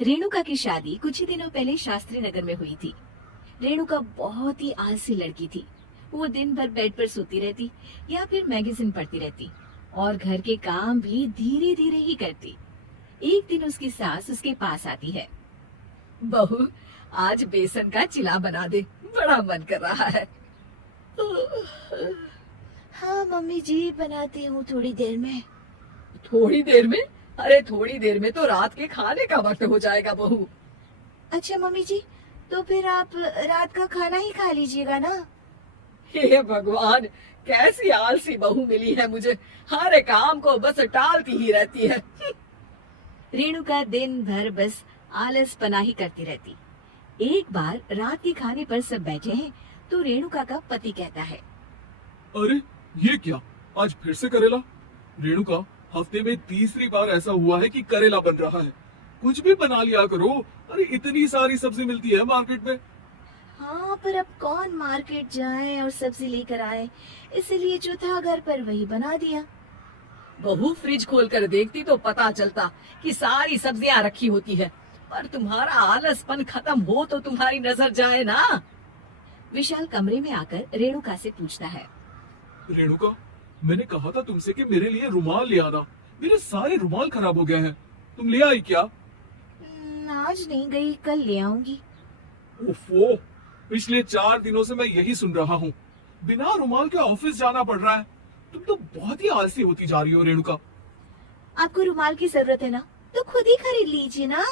रेणुका की शादी कुछ ही दिनों पहले शास्त्री नगर में हुई थी। रेणुका बहुत ही आलसी लड़की थी। वो दिन भर बेड पर सोती रहती या फिर मैगजीन पढ़ती रहती और घर के काम भी धीरे धीरे ही करती। एक दिन उसकी सास उसके पास आती है। बहू, आज बेसन का चिला बना दे, बड़ा मन कर रहा है। हाँ मम्मी जी, बनाती हूँ थोड़ी देर में। थोड़ी देर में? अरे थोड़ी देर में तो रात के खाने का वक्त हो जाएगा बहू। अच्छा मम्मी जी, तो फिर आप रात का खाना ही खा लीजिएगा ना। हे भगवान, कैसी आलसी बहू मिली है मुझे, हर काम को बस टालती ही रहती है। रेणुका दिन भर बस आलस पना ही करती रहती। एक बार रात के खाने पर सब बैठे हैं तो रेणुका का पति कहता है, अरे ये क्या, आज फिर से करेला? रेणुका, हफ्ते में तीसरी बार ऐसा हुआ है कि करेला बन रहा है। कुछ भी बना लिया करो। अरे इतनी सारी सब्जी मिलती है मार्केट में। हाँ, पर अब कौन मार्केट जाए और सब्जी लेकर आए, इसलिए जो था घर पर वही बना दिया। बहू, फ्रिज खोलकर देखती तो पता चलता कि सारी सब्जियां रखी होती है, पर तुम्हारा आलसपन खत्म हो तो तुम्हारी नजर जाए ना। विशाल कमरे में आकर रेणुका से पूछता है, रेणुका, मैंने कहा था तुमसे कि मेरे लिए रुमाल ले आना। मेरे सारे रुमाल खराब हो गए हैं। तुम ले आई क्या? आज नहीं गई, कल ले आऊंगी। ओफो, पिछले 4 दिनों से मैं यही सुन रहा हूँ। बिना रुमाल के ऑफिस जाना पड़ रहा है। तुम तो बहुत ही आलसी होती जा रही हो रेणुका। आपको रुमाल की जरूरत है ना, तो खुद ही खरीद लीजिए ना।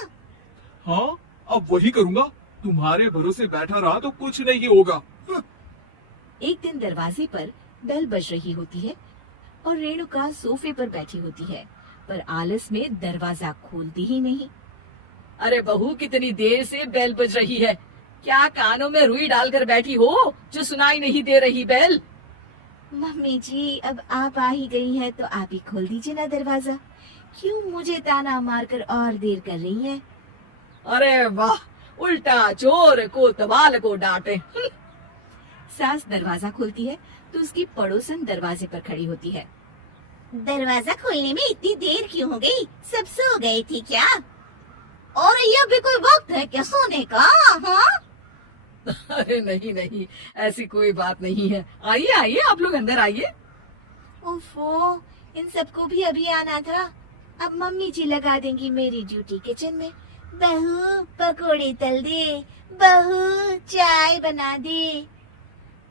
हाँ, अब वही करूँगा। तुम्हारे भरोसे बैठा रहा तो कुछ नहीं होगा। एक दिन दरवाजे पर बेल बज रही होती है और रेणुका सोफे पर बैठी होती है, पर आलस में दरवाजा खोलती ही नहीं। अरे बहू, कितनी देर से बेल बज रही है? क्या कानों में रुई डालकर बैठी हो जो सुनाई नहीं दे रही बेल? मम्मी जी, अब आप आ ही गई हैं तो आप ही खोल दीजिए ना दरवाजा। क्यों मुझे ताना मारकर और देर कर रही हैं? अरे वाह, उल्टा चोर को तवाल को डांटे। सास दरवाजा खोलती है तो उसकी पड़ोसन दरवाजे पर खड़ी होती है। दरवाजा खोलने में इतनी देर क्यों हो गई? सब सो गए थे क्या? और यह भी कोई वक्त है क्या सोने का? हाँ? अरे नहीं नहीं, ऐसी कोई बात नहीं है। आइए आइए, आप लोग अंदर आइए। ओफो, इन सबको भी अभी आना था। अब मम्मी जी लगा देंगी मेरी ड्यूटी किचन में। बहू पकोड़े तल दे, बहू चाय बना दे।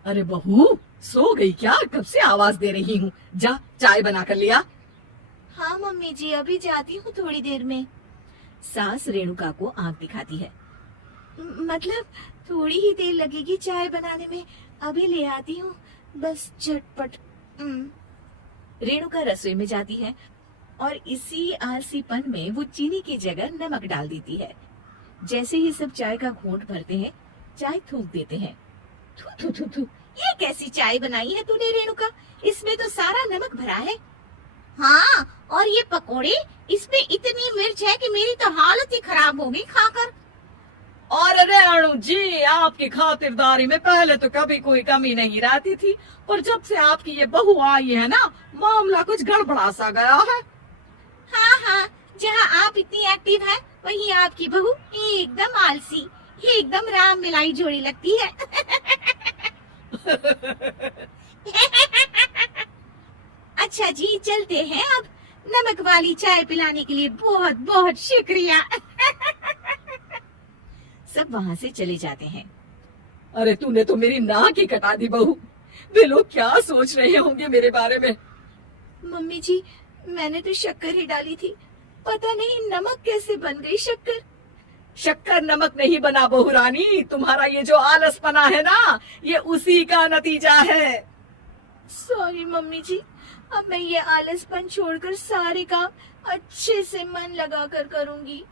अरे बहू, सो गई क्या? कब से आवाज दे रही हूँ, जा चाय बना कर लिया। हाँ मम्मी जी, अभी जाती हूँ थोड़ी देर में। सास रेणुका को आंख दिखाती है। मतलब थोड़ी ही देर लगेगी चाय बनाने में, अभी ले आती हूँ, बस झटपट। रेणुका रसोई में जाती है और इसी आलसीपन में वो चीनी की जगह नमक डाल देती है। जैसे ही सब चाय का घूंट भरते हैं, चाय थूक देते हैं। थू थू थू थू, ये कैसी चाय बनाई है तूने रेणुका? इसमें तो सारा नमक भरा है। हाँ, और ये पकोड़े, इसमें इतनी मिर्च है कि मेरी तो हालत ही खराब हो गई खाकर। और रेणु जी, आपकी खातिरदारी में पहले तो कभी कोई कमी नहीं रहती थी, पर जब से आपकी ये बहू आई है ना, मामला कुछ गड़बड़ा सा गया है। हाँ हाँ, जहाँ आप इतनी एक्टिव हैं, वहीं आपकी बहू एकदम आलसी, एकदम राम मिलाई जोड़ी लगती है। अच्छा जी, चलते हैं अब। नमक वाली चाय पिलाने के लिए बहुत बहुत शुक्रिया। सब वहाँ से चले जाते हैं। अरे तूने तो मेरी नाक ही कटा दी बहू। वे लोग क्या सोच रहे होंगे मेरे बारे में? मम्मी जी, मैंने तो शक्कर ही डाली थी, पता नहीं नमक कैसे बन गई शक्कर। शक्कर नमक नहीं बना बहू रानी, तुम्हारा ये जो आलसपना है ना, ये उसी का नतीजा है। सॉरी मम्मी जी, अब मैं ये आलसपन छोड़कर सारे काम अच्छे से मन लगाकर करूंगी।